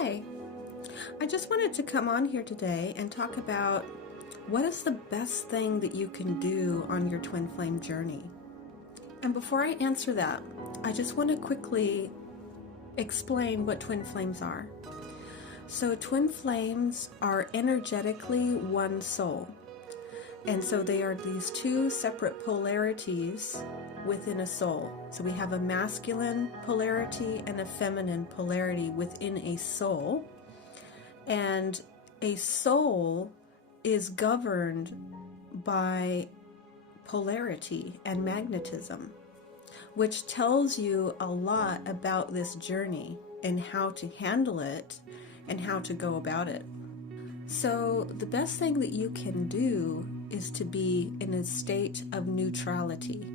Hi, I just wanted to come on here today and talk about what is the best thing that you can do on your twin flame journey. And before I answer that, I just want to quickly explain what twin flames are. So, twin flames are energetically one soul. And so they are these two separate polarities within a soul. So we have a masculine polarity and a feminine polarity within a soul. And a soul is governed by polarity and magnetism, which tells you a lot about this journey and how to handle it and how to go about it. So the best thing that you can do is to be in a state of neutrality.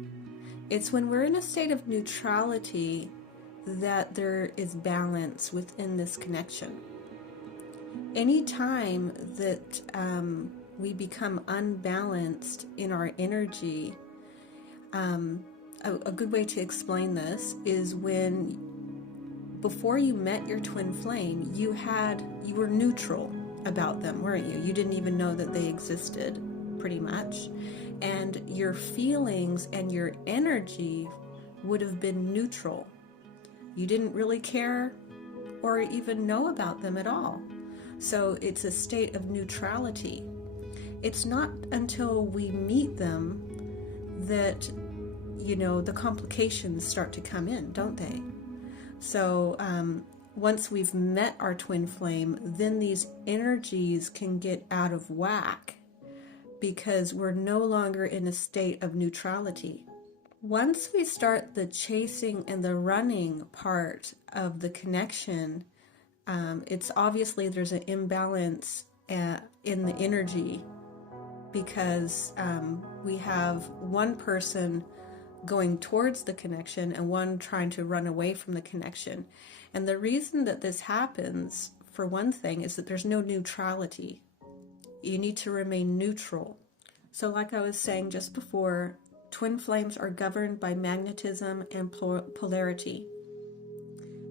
It's when we're in a state of neutrality that there is balance within this connection. Anytime that we become unbalanced in our energy, a good way to explain this is when before you met your twin flame, you were neutral about them, weren't you? You didn't even know that they existed, pretty much. And your feelings and your energy would have been neutral. You didn't really care or even know about them at all. So it's a state of neutrality. It's not until we meet them that, the complications start to come in, don't they? So once we've met our twin flame, then these energies can get out of whack because we're no longer in a state of neutrality. Once we start the chasing and the running part of the connection, it's obviously there's an imbalance in the energy because we have one person going towards the connection and one trying to run away from the connection. And the reason that this happens, for one thing, is that there's no neutrality. You need to remain neutral. So like I was saying just before, twin flames are governed by magnetism and polarity.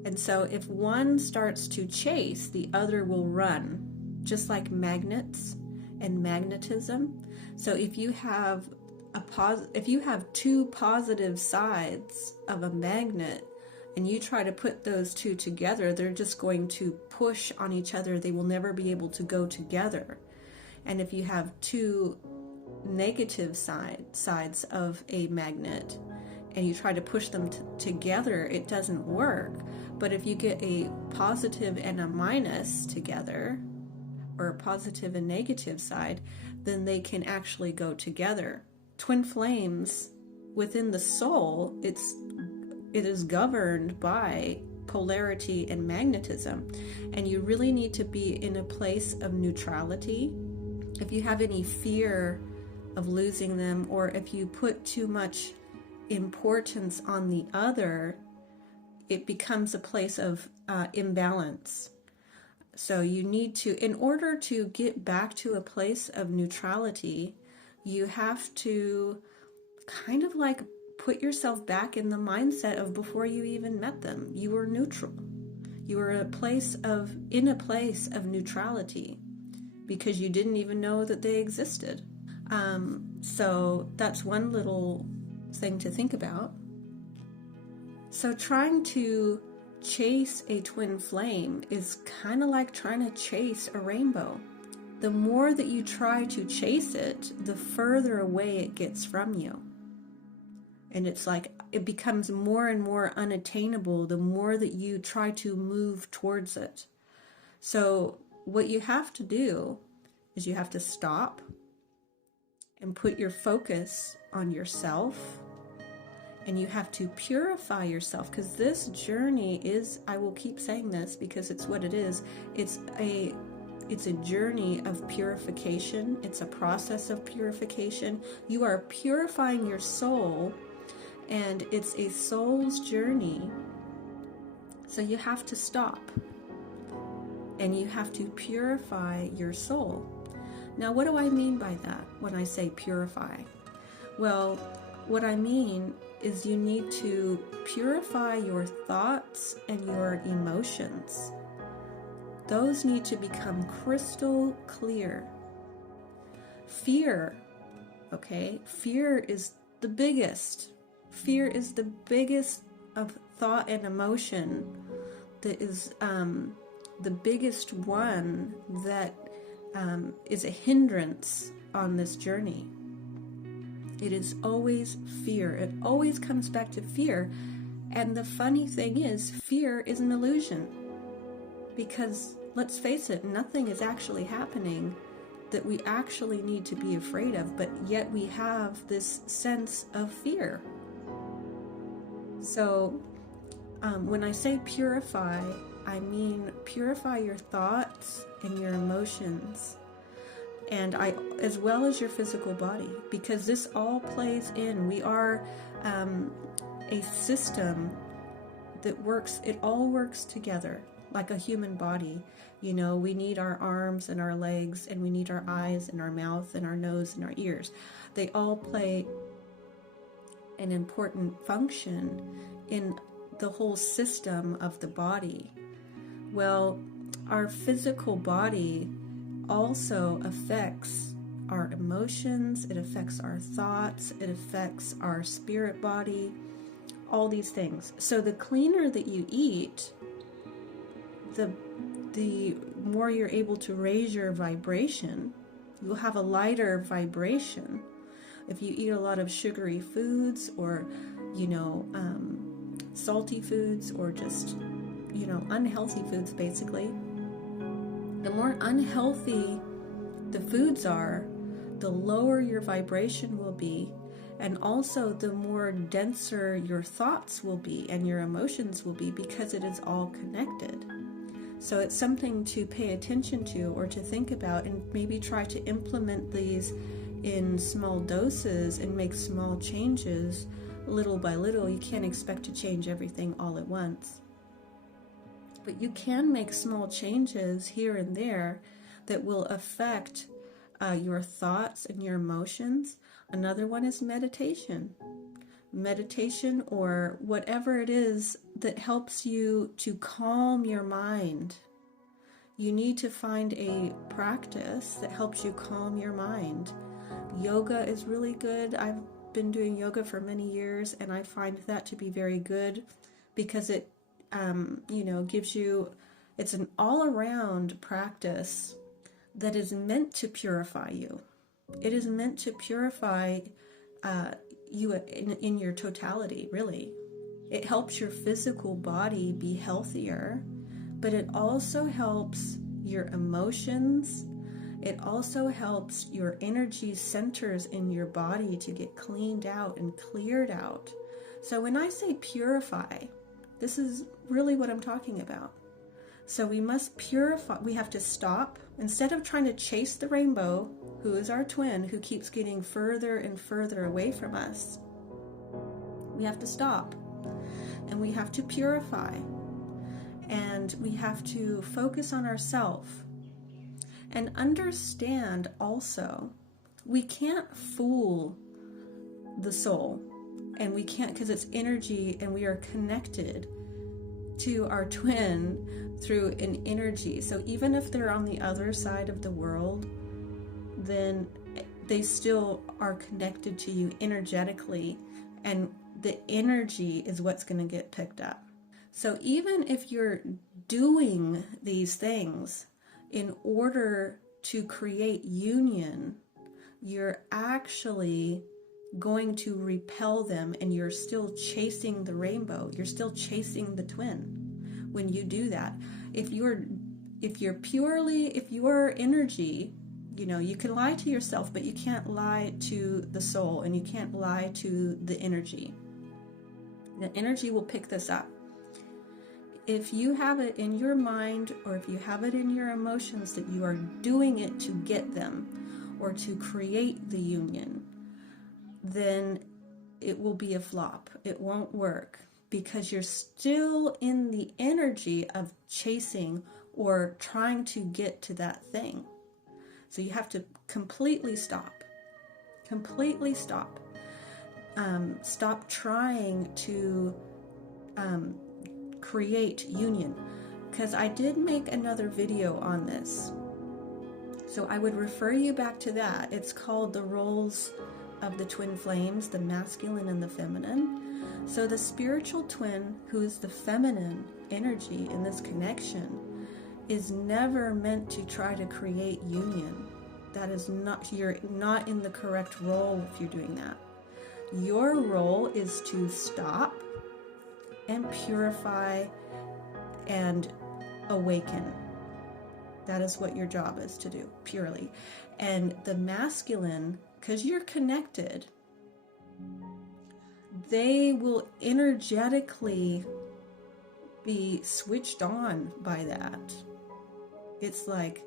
And so if one starts to chase, the other will run, just like magnets and magnetism. So if you have two positive sides of a magnet and you try to put those two together, they're just going to push on each other. They will never be able to go together. And if you have two negative sides of a magnet and you try to push them together, it doesn't work. But if you get a positive and a minus together, or a positive and negative side, then they can actually go together. Twin flames within the soul, it is governed by polarity and magnetism, and you really need to be in a place of neutrality. If you have any fear of losing them, or if you put too much importance on the other, it becomes a place of imbalance. So you need to, in order to get back to a place of neutrality, you have to kind of like put yourself back in the mindset of before you even met them. You were neutral. You were in a place of neutrality because you didn't even know that they existed. So that's one little thing to think about. So trying to chase a twin flame is kind of like trying to chase a rainbow. The more that you try to chase it, the further away it gets from you. And it's like it becomes more and more unattainable the more that you try to move towards it. So what you have to do is you have to stop and put your focus on yourself, and you have to purify yourself, because this journey is, I will keep saying this because it's what it is, it's a journey of purification. It's a process of purification. You are purifying your soul, and it's a soul's journey. So you have to stop and you have to purify your soul. Now, what do I mean by that when I say purify? Well, what I mean is you need to purify your thoughts and your emotions. those need to become crystal clear. Fear, okay? Fear is the biggest. Fear is the biggest of thought and emotion. That is the biggest one that is a hindrance on this journey. It is always fear. It always comes back to fear. And the funny thing is, fear is an illusion. Because, let's face it, nothing is actually happening that we actually need to be afraid of, but yet we have this sense of fear. So, when I say purify, I mean purify your thoughts and your emotions, and as well as your physical body, because this all plays in. We are a system that works. It all works together like a human body. You know, we need our arms and our legs, and we need our eyes and our mouth and our nose and our ears. They all play an important function in the whole system of the body. Well, our physical body also affects our emotions, it affects our thoughts, it affects our spirit body, all these things. So the cleaner that you eat, the more you're able to raise your vibration. You'll have a lighter vibration. If you eat a lot of sugary foods, or salty foods, or just unhealthy foods, basically, the more unhealthy the foods are, the lower your vibration will be, and also the more denser your thoughts will be and your emotions will be, because it is all connected. So it's something to pay attention to, or to think about, and maybe try to implement these in small doses and make small changes little by little. You can't expect to change everything all at once. But you can make small changes here and there that will affect your thoughts and your emotions. Another one is meditation. Meditation, or whatever it is that helps you to calm your mind. You need to find a practice that helps you calm your mind. Yoga is really good. I've been doing yoga for many years, and I find that to be very good, because it gives you, it's an all-around practice that is meant to purify you. It is meant to purify you in your totality, really. It helps your physical body be healthier, but it also helps your emotions. It also helps your energy centers in your body to get cleaned out and cleared out. So when I say purify, this is really what I'm talking about. So we must purify. We have to stop. Instead of trying to chase the rainbow, who is our twin, who keeps getting further and further away from us, we have to stop. And we have to purify. And we have to focus on ourselves. And understand also, we can't fool the soul. And we can't, because it's energy, and we are connected to our twin through an energy. So even if they're on the other side of the world, then they still are connected to you energetically, and the energy is what's going to get picked up. So even if you're doing these things in order to create union, you're actually going to repel them, and you're still chasing the rainbow. You're still chasing the twin when you do that. If your energy, you can lie to yourself, but you can't lie to the soul, and you can't lie to the energy. The energy will pick this up. If you have it in your mind, or if you have it in your emotions that you are doing it to get them or to create the union, then it will be a flop. It won't work, because you're still in the energy of chasing or trying to get to that thing. So you have to completely stop. Completely stop. Stop trying to create union. because I did make another video on this. So I would refer you back to that. It's called The Roles of the Twin Flames, the Masculine and the Feminine. So the spiritual twin, who is the feminine energy in this connection, is never meant to try to create union. That is not, you're not in the correct role if you're doing that. Your role is to stop and purify and awaken. That is what your job is to do, purely. And the masculine, because you're connected, they will energetically be switched on by that. It's like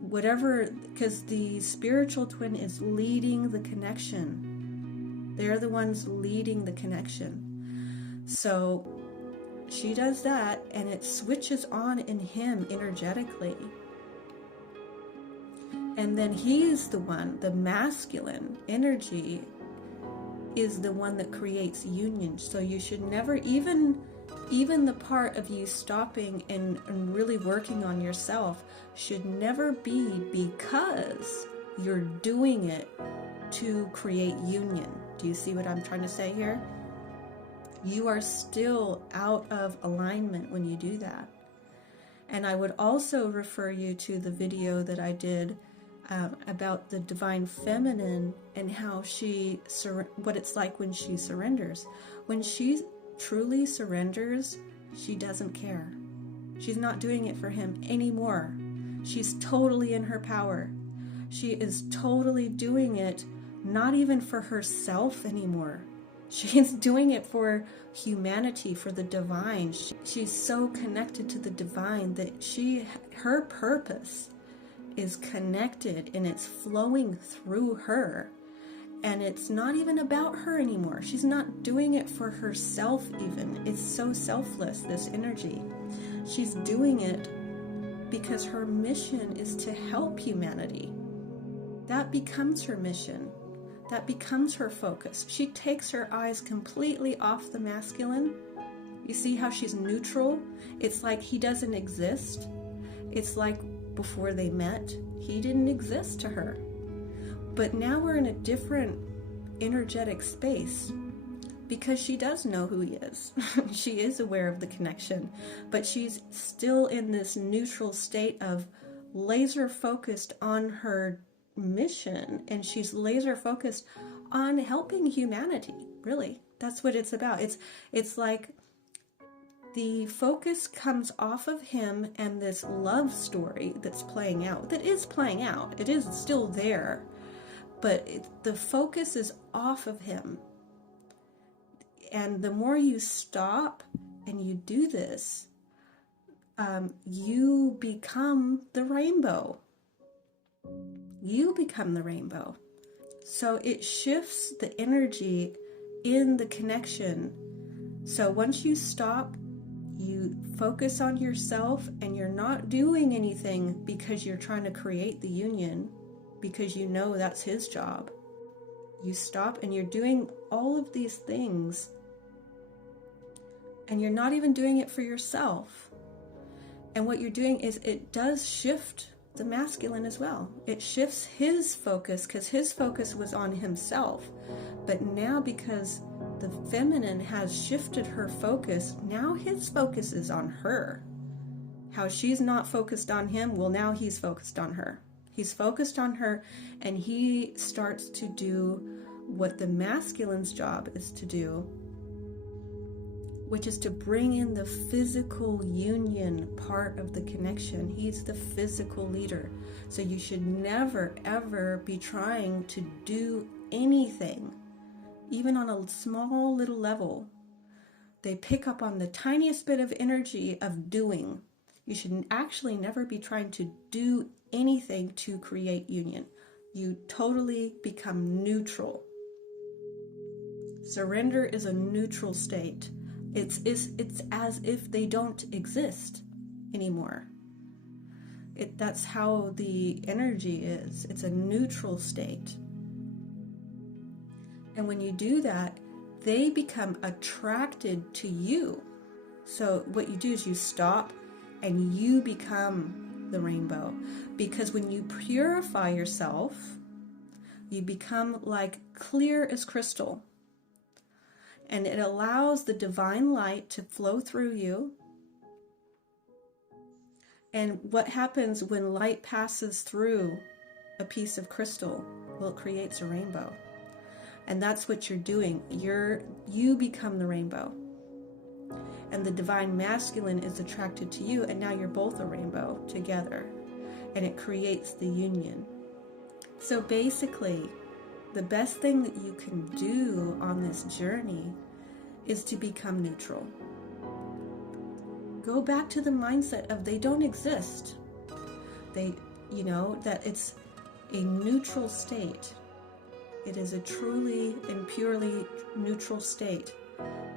whatever, because the spiritual twin is leading the connection. They're the ones leading the connection. So she does that, and it switches on in him energetically. And then he's the one, the masculine energy is the one that creates union. So you should never, even the part of you stopping and really working on yourself should never be because you're doing it to create union. Do you see what I'm trying to say here? You are still out of alignment when you do that. And I would also refer you to the video that I did about the divine feminine and how what it's like when she surrenders. When she truly surrenders, she doesn't care. She's not doing it for him anymore. She's totally in her power. She is totally doing it not even for herself anymore. She's doing it for humanity, for the divine. She's so connected to the divine that her purpose is connected and it's flowing through her. And it's not even about her anymore. She's not doing it for herself even. It's so selfless, this energy. She's doing it because her mission is to help humanity. That becomes her mission. That becomes her focus. She takes her eyes completely off the masculine. You see how she's neutral? It's like he doesn't exist. It's like before they met, he didn't exist to her. But now we're in a different energetic space because she does know who he is. She is aware of the connection, but she's still in this neutral state of laser focused on her mission, and she's laser focused on helping humanity. Really, that's what it's about. It's like the focus comes off of him and this love story that's playing out, that is playing out. It is still there, but the focus is off of him. And the more you stop and you do this, you become the rainbow. You become the rainbow. So it shifts the energy in the connection. So once you stop, you focus on yourself, and you're not doing anything because you're trying to create the union, because you know that's his job. You stop and you're doing all of these things, and you're not even doing it for yourself. And what you're doing is it does shift the masculine as well. It shifts his focus because his focus was on himself. But now, because the feminine has shifted her focus, now his focus is on her. How she's not focused on him, well, now he's focused on her. He's focused on her, and he starts to do what the masculine's job is to do, which is to bring in the physical union part of the connection. He's the physical leader. So you should never, ever be trying to do anything, even on a small little level. They pick up on the tiniest bit of energy of doing. You should actually never be trying to do anything to create union. You totally become neutral. Surrender is a neutral state. It's as if they don't exist anymore. That's how the energy is. It's a neutral state. And when you do that, they become attracted to you. So what you do is you stop, and you become the rainbow. Because when you purify yourself, you become like clear as crystal. And it allows the divine light to flow through you. And what happens when light passes through a piece of crystal? Well, it creates a rainbow. And that's what you're doing. You become the rainbow. And the divine masculine is attracted to you, and now you're both a rainbow together. And it creates the union. So basically, the best thing that you can do on this journey is to become neutral. Go back to the mindset of they don't exist. That it's a neutral state. It is a truly and purely neutral state.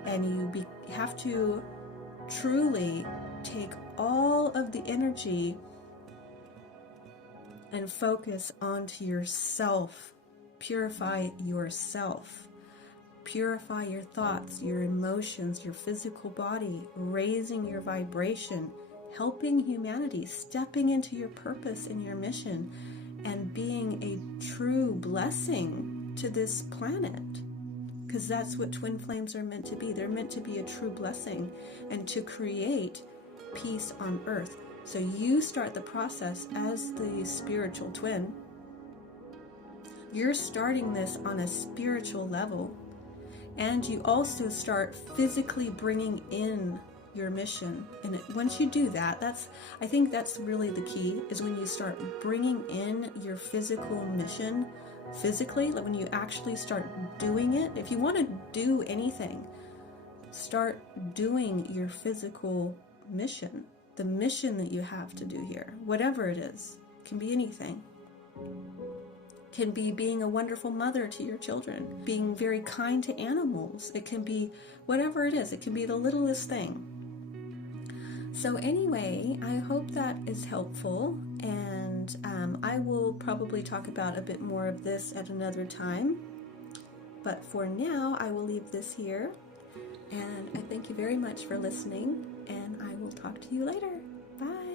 And you have to truly take all of the energy and focus onto yourself. Purify yourself. Purify your thoughts, your emotions, your physical body, raising your vibration, helping humanity, stepping into your purpose and your mission, and being a true blessing to this planet. Because that's what twin flames are meant to be. They're meant to be a true blessing and to create peace on earth. So you start the process as the spiritual twin. You're starting this on a spiritual level. And you also start physically bringing in your mission. And once you do that, I think that's really the key, is when you start bringing in your physical mission physically, like when you actually start doing it. If you want to do anything, start doing your physical mission, the mission that you have to do here, whatever it is. It can be anything. It can be being a wonderful mother to your children, being very kind to animals. It can be whatever it is. It can be the littlest thing. So anyway, I hope that is helpful, and I will probably talk about a bit more of this at another time. But for now, I will leave this here, and I thank you very much for listening, and I will talk to you later. Bye.